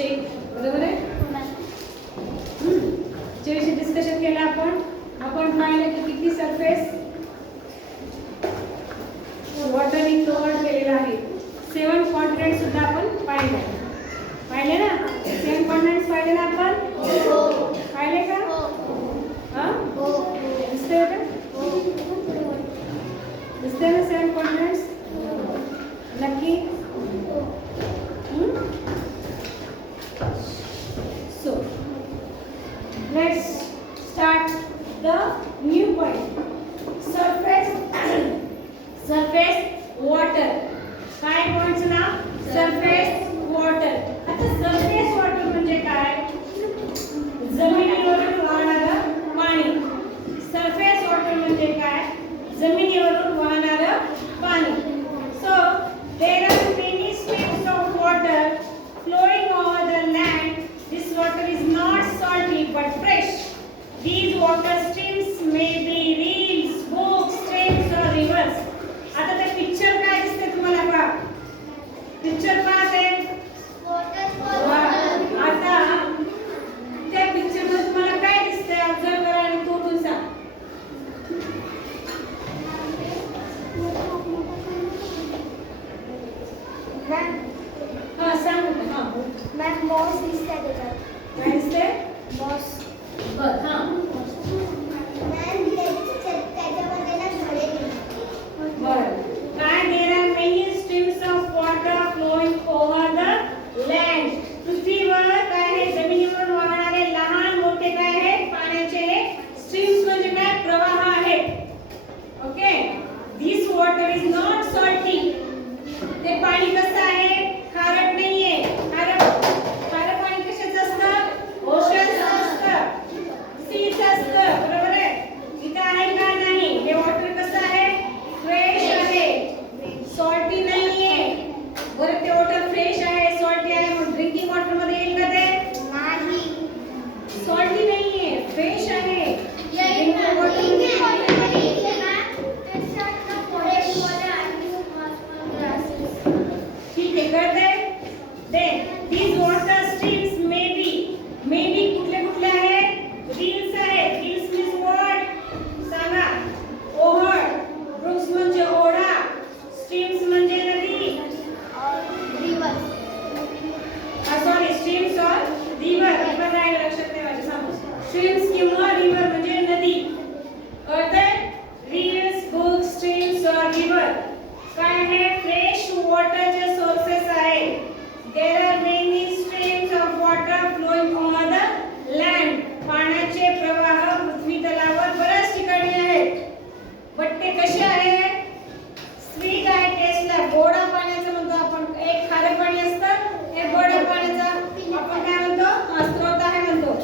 विषयी, बरोबर आहे? ज्याविषयी डिस्कशन केलं आपण पाहिलं की किती सरफेस वॉटरनी कव्हर केलेला आहे. 7 कॉन्टिनेंट सुद्धा आपण पाहिले ना? 7 कॉन्टिनेंट्स पाहिले ना आपण? पाहिले का? दिसते का? दिसते ना 7 कॉन्टिनेंट्स? नक्की? So let's start the new point. Surface water. काय पॉइंटचं नाव? Surface water. आता सरफेस वॉटर म्हणजे काय? जमिनीवरून वाहणारं पाणी. सरफेस वॉटर म्हणजे काय? जमिनीवरून वाहणारं पाणी. So there are many streams of water flowing over the land. This water is not salty but fresh. These water streams may be reeds, brooks, streams or rivers. आता ते पिक्चर काय दिसते तुम्हाला बघा? पिक्चर काय आहे? आता त्या पिक्चर मध्ये तुम्हाला काय दिसतंय? ऑब्झर्व करा आणि तोडून सांग. हां सांग. मॅम मॉस दिसतंय त्याच्यात. काय दिसतंय? मॉस. बरं हां. मॅम त्याच्यामध्ये ना झाडे दिसतात. बरं. काय? There are many streams of water flowing over the land. पृथ्वीवर काय आहे? जमिनीवरून वाहणारे लहान मोठे काय आहेत? पाण्याचे स्ट्रीम्स म्हणजे काय? प्रवाह आहेत. Okay. This water is not salty. ते पाणी कसं आहे? खारट नाहीये. खारं पाणी कशाचं असतं? ओशनचं असतं. सीचं असतं. बरोबर आहे? इथं आहे का? नाही. हे वॉटर कसं आहे? फ्रेश आहे. सॉल्टी नाहीये. बरं ते वॉटर फ्रेश आहे, सॉल्टी आहे, मग ड्रिंकिंग वॉटर मध्ये येईल का ते? नाही. सॉल्टी नाहीये, फ्रेश आहे. ड्रिंकिंग वॉटर मध्ये येईल ना? त्याच्यात ना फ्रेश वॉटर आणि ठीक आहे, कळतंय? Then these water streams may be कुठले आहेत? रील्स आहेत. Rills means what? सांगा. ओहळ. ब्रुक्स म्हणजे ओढा. स्ट्रीम्स म्हणजे नदी. रिवर. सॉरी, स्ट्रीम्स और रिवर. रिवर आहे लक्षात ठेवायचं सांगू. स्ट्रीम्स किंवा रिवर म्हणजे नदी. कळतंय? रील्स, बुक, स्ट्रीम्स और रिवर काय आहे? फ्रेश वॉटरचे सोर्सेस आहे. There are many streams of water flowing over the land. पाण्याचे प्रवाह पृथ्वी तलावर बऱ्याच ठिकाणी आहेत. बट ते कसे आहेत? स्वीट आहे टेस्टला. गोडा पाण्याचं म्हणतो आपण. एक खारं पाणी असतं, एक गोडा पाण्याचा आपण काय म्हणतो? स्रोत आहे म्हणतो.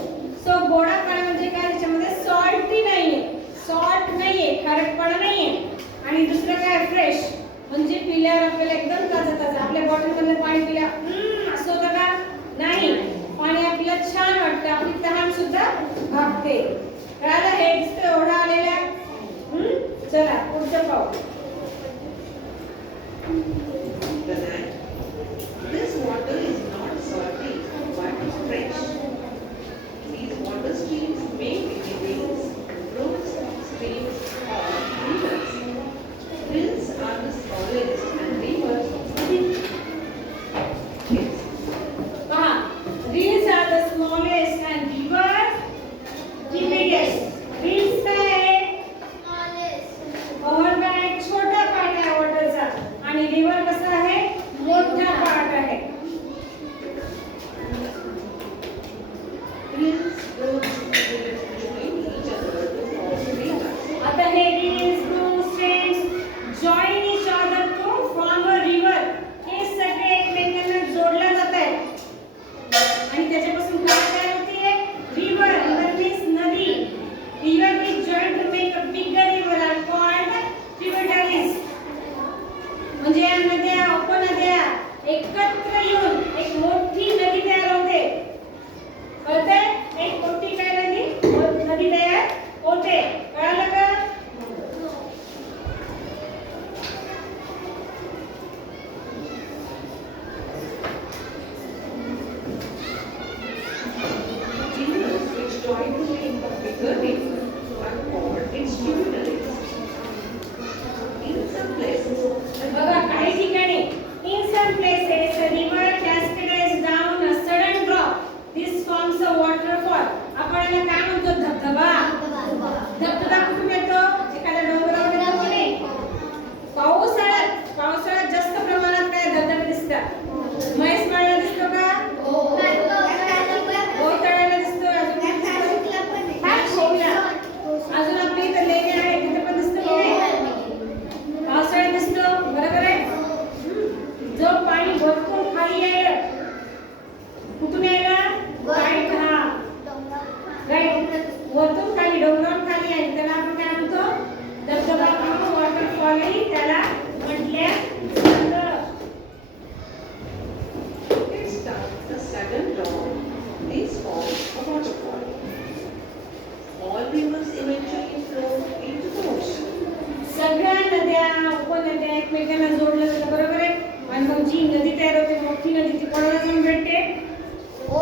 सो गोडा पाणी म्हणजे काय? त्याच्यामध्ये सॉल्टी नाहीये, सॉल्ट नाहीये, खारटपणा नाहीये. आणि दुसरं काय? फ्रेश म्हणजे पिल्यावर आपल्याला एकदम ताजं आपल्या बॉटल मधलं पाणी पिल्या असं होतं का? नाही. पाणी आपल्याला छान वाटतं, आपली तहान सुद्धा भागते. कळालं? हे दिसतं एवढं आलेल्या. चला पुढचं पाहू. This water is not salty but fresh. These water streams may be rills, brooks, streams or rivers. Rills are the smallest and rivers yes. पहा, rills are the smallest and rivers the biggest. rills काय आहे? Over काय? छोटा part आहे वॉटरचा. आणि river कसा आहे? मोठा पार्ट आहे. Rills, brooks, rivers join each other to form rivers. आता हे rills, brooks, streams join each other to form a river. हे सगळे एकमेकांना जोडले जात आहेत आणि त्याच्यापासून काय तयार होते? रिव्हर. रिव्हर मीन्स नदी. River is join to make a bigger river are called tributaries. म्हणजे या नद्या, उपनद्या एकत्र येऊन एक मोठी नदी तयार होते. कळतंय? एक मोठी काय नदी तयार होते. कळालं का?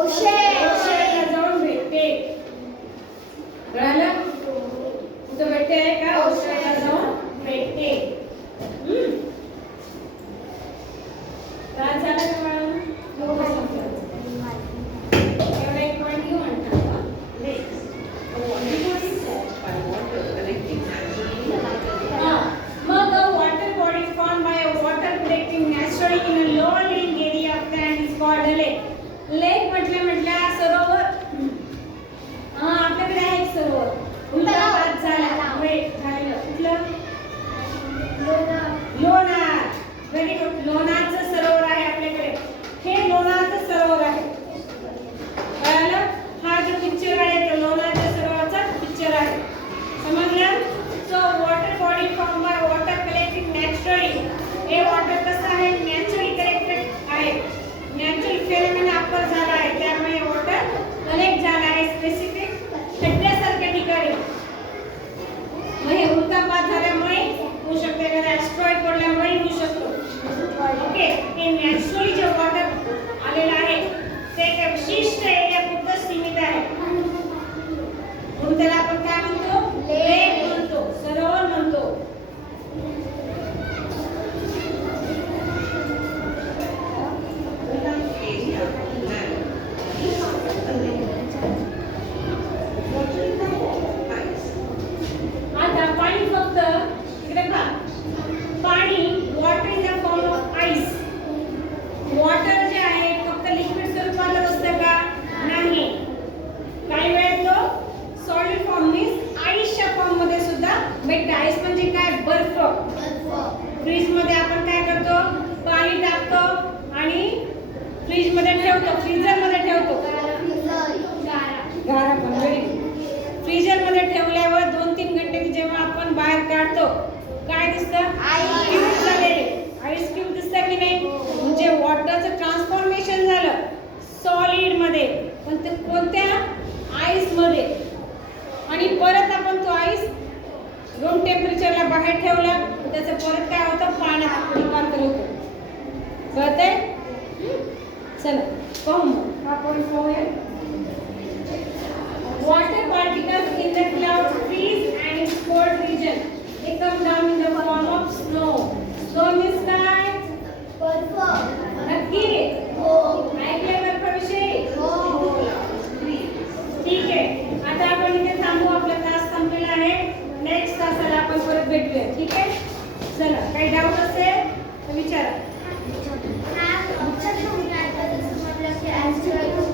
ओशनला जाऊन भेटते. कळालं? कुठं भेटते आहे का? ओशनला जाऊन भेटते. त्रास झाला का बाळांनो? एवढा एक पॉईंट घेऊ म्हणतात का? Next, a water body formed by water collecting naturally. मग a water body formed by a water collecting naturally in a low-lying area of land is called a lake. Lake म्हटल्या सरोवर. आपल्याकडे आहे एक सरोवर. उलटा पाठ झाला. वेट झालं. कुठलं? लोणार. Very good. लोणारचं सरोवर आहे आपल्याकडे. हे लोणारचं सरोवर आहे. कळालं? हा जो पिक्चर आहे तो लोणारच्या सरोवराचा पिक्चर आहे. समजलं? So water body formed by water collecting naturally. हे वॉटर कसं आहे? नॅचरली कलेक्टेड आहे. नॅचरल फेनॉमेना अपर झाला आहे. त्यामुळे वॉटर कलेक्ट झाला आहे स्पेसिफिक खड्ड्यासारख्या ठिकाणी. मग हे उल्कापात झाल्यामुळे होऊ शकते, एखादा ॲस्ट्रॉइड पडल्यामुळे होऊ शकतो. ओके, हे नॅचरली जे वॉटर आलेलं आहे ते एका विशिष्ट एरियापुरतं सीमित आहे. म्हणून त्याला आपण काय म्हणतो? लेक म्हणतो, सरोवर म्हणतो. Area of land is a lake. Water in the form of ice. आता पाणी फक्त इकडे पहा. पाणी water in the form of ice. Water जे आहे फक्त लिक्विड स्वरूपातच असतं का? नाही. काही वेळेस तो सॉलिड फॉर्म मीन्स आईसच्या फॉर्म मध्ये सुद्धा भेटतं. आईस म्हणजे काय? बर्फ. फ्रीज मध्ये आपण काय करतो? पाणी टाकतो आणि फ्रीज मध्ये ठेवतो, फ्रीझर मध्ये ठेवतो. गारा पण फ्रीझर मध्ये ठेवल्यावर 2-3 घंटे जेव्हा आपण बाहेर काढतो काय दिसतं? क्यूब झालेले. आईस क्यूब दिसतं की नाही? म्हणजे वॉटरचं ट्रान्सफॉर्मेशन झालं सॉलिड मध्ये. पण ते कोणत्या? आईस मध्ये. आणि परत आपण तो आईस रूम टेम्परेचरला बाहेर ठेवला त्याचं परत काय होतं? पाण्यात रूपांतर होतं. कळतंय? चला पाहू मग हा पॉईंट पाहूया. Water particles in the cloud freeze and in cold region they come down in the form of snow. Snow means काय? नक्की ऐकलंय बर्फाविषयी? ठीक आहे. आता आपण इथे थांबू. आपला तास संपलेला आहे. नेक्स्ट तासाला आपण परत भेटूया. ठीक आहे? चला काही डाऊट असेल तर विचारा. हाँ, अच्छा तो मुझे आता जैसे मतलब कि एस्ट्रॉइड